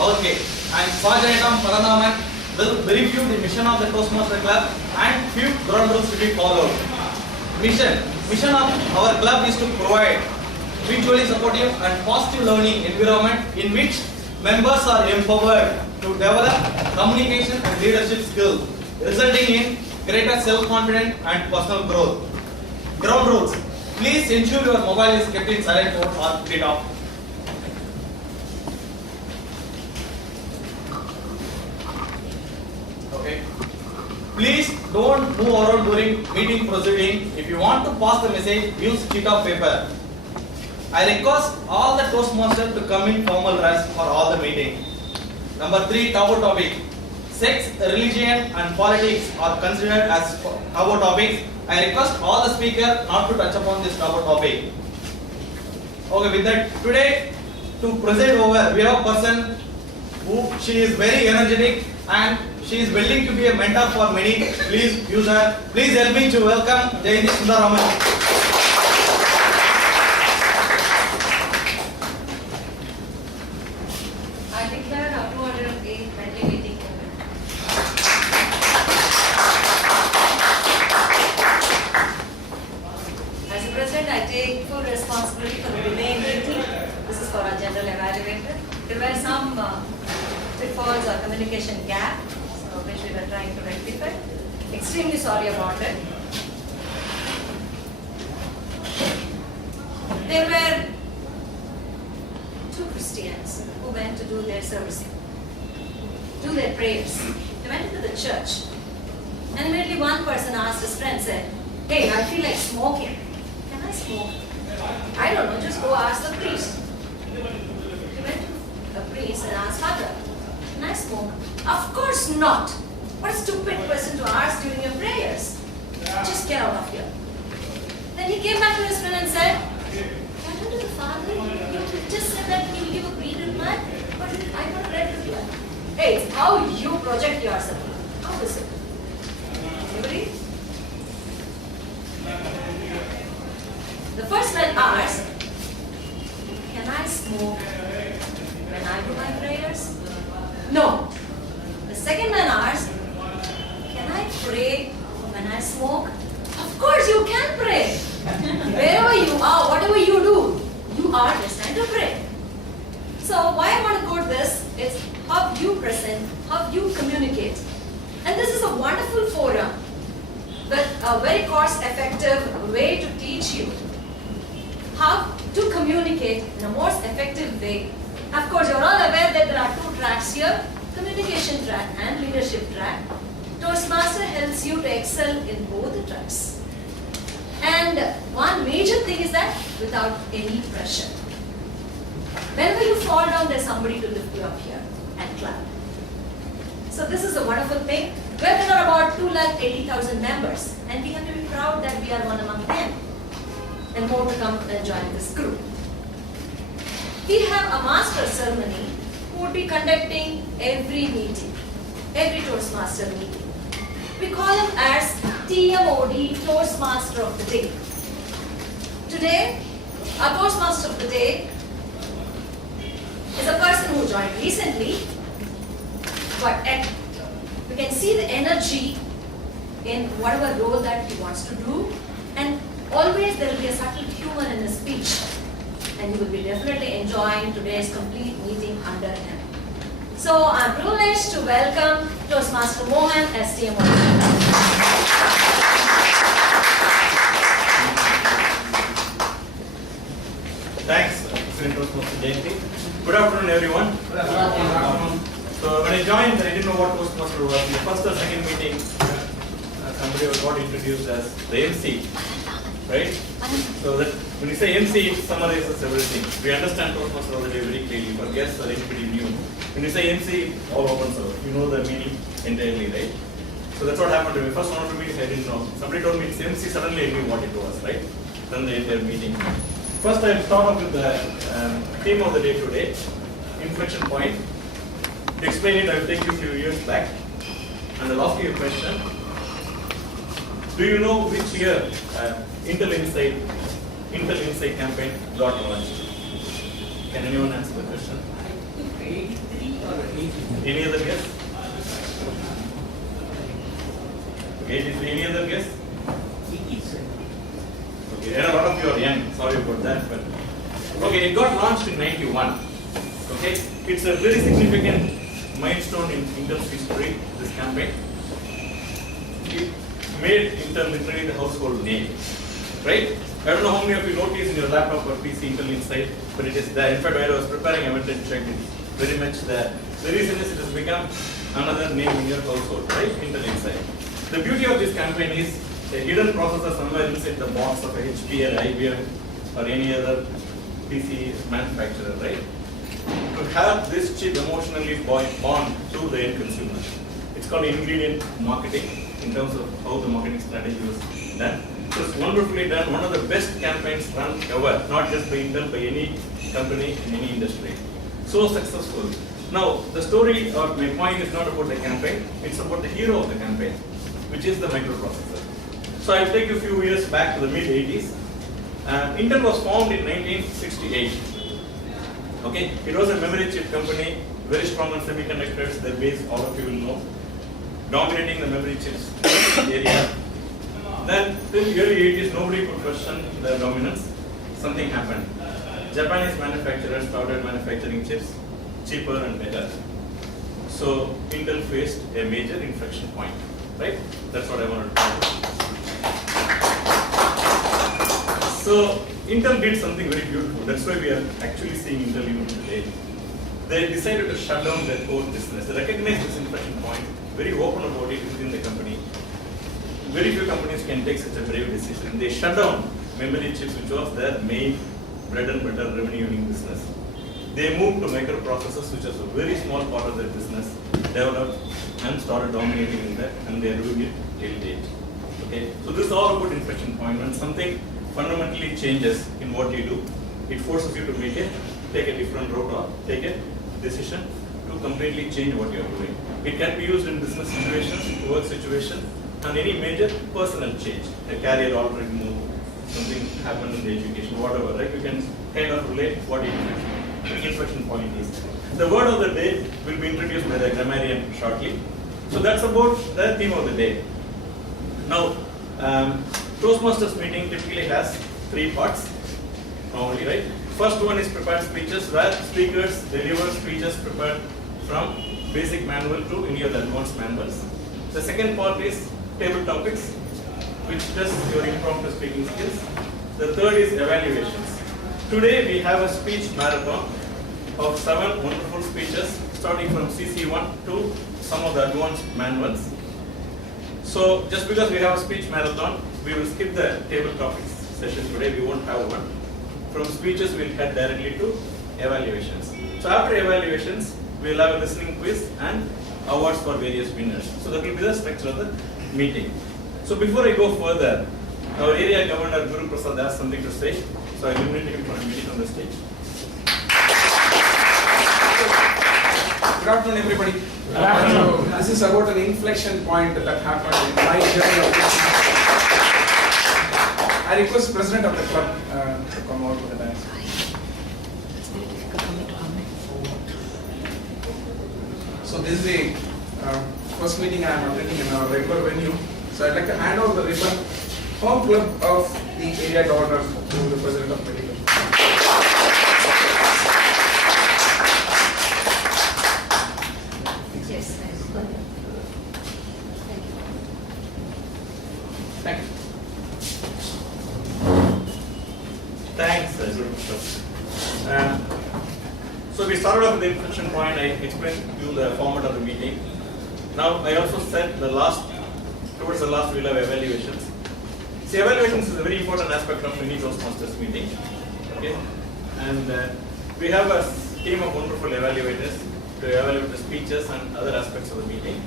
Okay. And Sajayatam Parandaman will brief you the mission of the Toastmaster Club and few ground rules to be followed. Mission of our club is to provide mutually supportive and positive learning environment in which members are empowered to develop communication and leadership skills, resulting in greater self-confidence and personal growth. Ground rules. Please ensure your mobile is kept in silent mode or turn it off. Okay. Please don't move around during meeting proceeding. If you want to pass the message, use sheet of paper. I request all the Toastmasters to come in formal dress for all the meeting. Number 3, taboo topic. Sex, religion and politics are considered as taboo topics. I request all the speakers not to touch upon this taboo topic. Okay, with that, today to present over, we have a person who she is very energetic and she is willing to be a mentor for many. Please use her. Please help me to welcome Jayanti Sundaraman. I declare our 208th Medley meeting open. As a president, I take full responsibility for the remaining meeting. This is for our general evaluator. There were some pitfalls or communication gap, which we were trying to rectify. Extremely sorry about it. There were 2 Christians who went to do their servicing, do their prayers. They went into the church, and immediately one person asked his friend, said, "Hey, I feel like smoking. Can I smoke?" "I don't know, just go ask the priest." He went to the priest and asked, "Father, can I smoke?" "Of course not. What a stupid question to ask during your prayers. Just get out of here." Then he came back to his friend and said, "Father to the Father, you just said that he will give a green reply, but I got a red reply." Hey, it's how you project yourself. How is it? Anybody? The first man asked, "Can I smoke when I do my prayers?" "No." The second man asked, "Can I pray when I smoke?" "Of course you can pray. Wherever you are, whatever you do, you are destined to pray." So why I want to quote this is how you present, how you communicate. And this is a wonderful forum with a very cost-effective way to teach you how to communicate in a most effective way. Of course, you're all aware that there are 2 tracks here, communication track and leadership track. Toastmaster helps you to excel in both the tracks. And one major thing is that without any pressure. Whenever you fall down, there's somebody to lift you up here and clap. So this is a wonderful thing. There are about 280,000 members, and we have to be proud that we are one among them. And more to come and join this group. We have a master ceremony who would be conducting every meeting, every Toastmaster meeting. We call him as TMOD, Toastmaster of the Day. Today, our Toastmaster of the Day is a person who joined recently, but we can see the energy in whatever role that he wants to do, and always there will be a subtle humor in his speech, and you will be definitely enjoying today's complete meeting under him. So I'm privileged to welcome Toastmaster Mohan as TMOD. Thanks, President Toastmaster Jayanti. Good afternoon, everyone. Good afternoon. So when I joined, I didn't know what Toastmaster was. In the first or second meeting, somebody was got introduced as the MC, right? So that when you say MC, it summarizes everything. We understand Toastmaster of the Day very clearly. For guests or anybody new, when you say MC, all opens up. You know the meaning entirely, right? So that's what happened to me. First 1 or 2 meetings I didn't know. Somebody told me it's MC, suddenly I knew what it was, right? Then the entire meeting. First I start off with the theme of the day today, inflection point. To explain it, I will take you a few years back and I'll ask you a question. Do you know which year Intel Insight campaign got launched? Can anyone answer the question? 83 or 80? Any other guess? 83. Any other guess? 87. Okay, and a lot of you are young. Sorry about that, but okay, it got launched in '91. Okay, it's a very significant milestone in Intel's history. This campaign, it made Intel literally the household name, right? I don't know how many of you noticed in your laptop or PC Intel inside, but it is there. In fact, while I was preparing, I went and checked it. Very much there. The reason is it has become another name in your household, right? Intel inside. The beauty of this campaign is a hidden processor somewhere inside the box of a HP or IBM or any other PC manufacturer, right? To have this chip emotionally bond to the end consumer. It's called ingredient marketing in terms of how the marketing strategy was done. So it's wonderfully done. One of the best campaigns run ever, not just by Intel, by any company in any industry. So successful. Now, the story or my point is not about the campaign, it's about the hero of the campaign, which is the microprocessor. So I'll take you a few years back to the mid-80s. Intel was formed in 1968. Okay, it was a memory chip company, very strong on semiconductors, their base, all of you will know, dominating the memory chips area. Then, till the early 80s, nobody could question their dominance. Something happened. Japanese manufacturers started manufacturing chips cheaper and better. So, Intel faced a major inflection point, right? That's what I wanted to tell you. So, Intel did something very beautiful. That's why we are actually seeing Intel even today. They decided to shut down their core business. They recognized this inflection point, very open about it within the company. Very few companies can take such a brave decision. They shut down memory chips, which was their main bread and butter revenue earning business. They moved to microprocessors, which was a very small part of their business, developed and started dominating in that, and they are doing it till date. Okay, so this is all about inflection point. When something fundamentally changes in what you do, it forces you to take a different route or take a decision to completely change what you are doing. It can be used in business situations, work situation, and any major personal change, a career altering move, something happened in the education, whatever, right? You can kind of relate what inflection point is. The word of the day will be introduced by the grammarian shortly. So that's about the theme of the day. Now, Toastmasters meeting typically has 3 parts, normally, right? First one is prepared speeches, where speakers deliver speeches prepared from basic manual to any of the advanced manuals. The second part is table topics, which tests your impromptu speaking skills. The third is evaluations. Today we have a speech marathon of 7 wonderful speeches, starting from CC1 to some of the advanced manuals. So just because we have a speech marathon, we will skip the table topics session today. We won't have one. From speeches, we'll head directly to evaluations. So after evaluations, we'll have a listening quiz and awards for various winners. So that will be the structure of the meeting. So before I go further, our area governor Guru Prasad has something to say. So I will invite him for a meeting on the stage. Good afternoon, everybody. Good afternoon. This is about an inflection point that happened in my journey of business. I request President of the club to come out to the dance. So this is the first meeting I am attending in our regular venue. So I'd like to hand over the ribbon, home club of the area governor to the President of Medley. Yes, Thank you. Thanks, Guru Prasad. So we started off with the inflection point. I explained to you the format of the meeting. Now I also said towards the last we'll have evaluations. See, evaluations is a very important aspect of any Toastmasters meeting. Okay, and we have a team of wonderful evaluators to evaluate the speeches and other aspects of the meeting.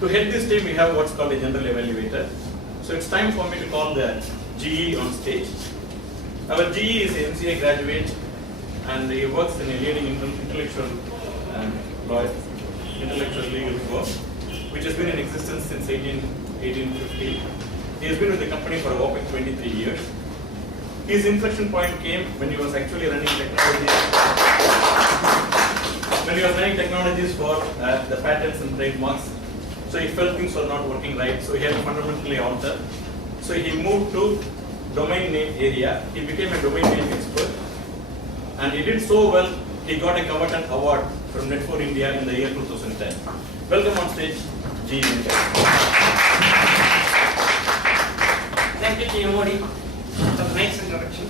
To head this team, we have what's called a general evaluator. So it's time for me to call the GE on stage. Our GE is an MCA graduate, and he works in a leading intellectual legal firm, which has been in existence since 1850. He has been with the company for a whopping 23 years. His inflection point came when he was actually running technology. when he was learning technologies for the patents and trademarks, so he felt things were not working right, so he had to fundamentally alter. So he moved to domain name area. He became a domain name expert, and he did so well, he got a coveted award from Net4 India in the year 2010. Welcome on stage, G. Thank you, G. Modi, for the nice introduction.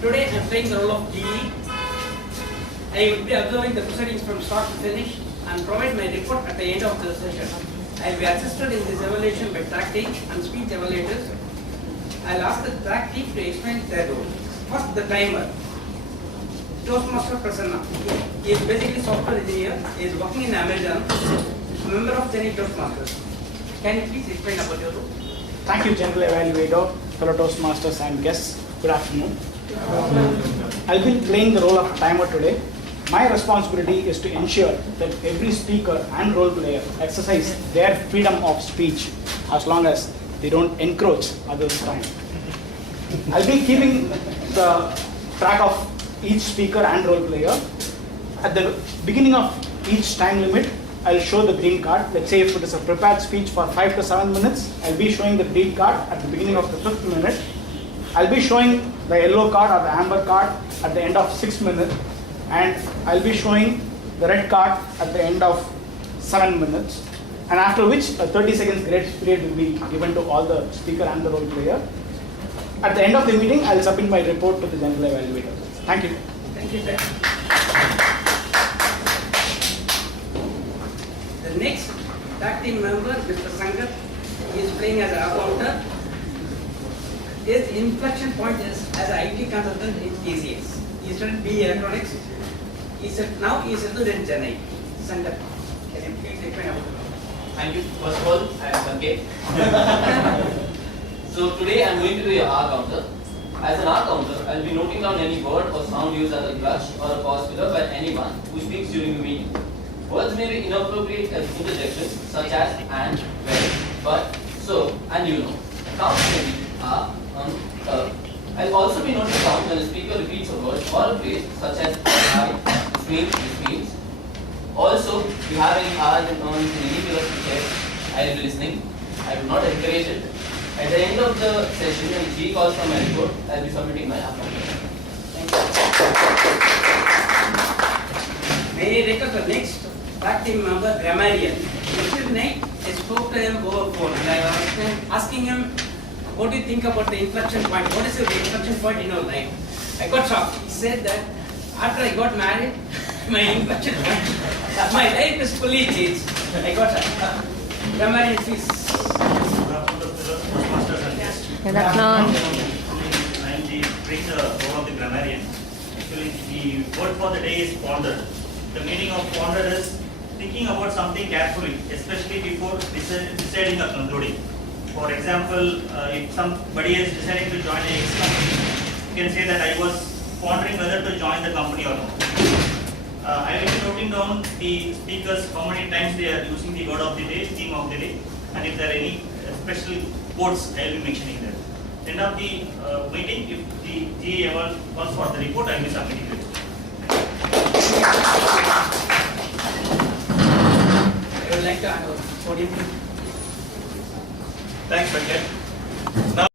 Today I am playing the role of GE. I will be observing the proceedings from start to finish and provide my report at the end of the session. I will be assisted in this evaluation by track team and speech evaluators. I will ask the track team to explain their role. First, the timer. Toastmaster Prasanna. He is basically software engineer. He is working in Amazon. A member of Chennai Toastmasters. Can you please explain about your role? Thank you, General Evaluator, fellow Toastmasters and guests. Good afternoon. I'll be playing the role of timer today. My responsibility is to ensure that every speaker and role player exercise their freedom of speech as long as they don't encroach others' time. I'll be keeping the track of each speaker and role player. At the beginning of each time limit, I'll show the green card. Let's say if it is a prepared speech for 5 to 7 minutes, I'll be showing the green card at the beginning of the 5th minute. I'll be showing the yellow card or the amber card at the end of 6 minutes. And I'll be showing the red card at the end of 7 minutes. And after which a 30 seconds grace period will be given to all the speaker and the role player. At the end of the meeting, I'll submit my report to the General Evaluator. Thank you. Thank you, sir. The next tag team member, Mr. Sangat, is playing as an accountant. His inflection point is as an IT consultant in TCS. He studied BE Electronics. Now he is settled in Chennai. Sangat, can you please explain about it? Thank you. First of all, I am Sanket. So today I am going to be an R counter. As an R counter, I will be noting down any word or sound used as a clutch or a pause filler by anyone who speaks during the meeting. Words may be inappropriate interjections such as and, when, but, so, and you know. Sounds may be I'll also be noting down when the speaker repeats a word or a phrase such as I, this means. Also, if you have any R's and N's in any field of speech, I will be listening. I will not encourage it. At the end of the session, when G calls for my report, I will be submitting my application. Thank you. May I request the next tag team member, Grammarian. Yesterday night, I spoke to him over phone and I was asking him, what do you think about the inflection point? What is your inflection point in your life? I got shocked. He said that after I got married, my inflection point, my life is fully changed. I got shocked. Grammarian, please. Good afternoon. I am playing the role of the grammarian. Actually, the word for the day is ponder. The meaning of ponder is thinking about something carefully, especially before deciding or concluding. For example, if somebody is deciding to join a X company, you can say that I was pondering whether to join the company or not. I will be noting down the speakers, how many times they are using the word of the day, theme of the day, and if there are any special quotes, I will be mentioning that. End of the meeting, if the GA ever calls for the report, I will be submitting it. I would like to hand over the podium. Thanks, Venkat. Now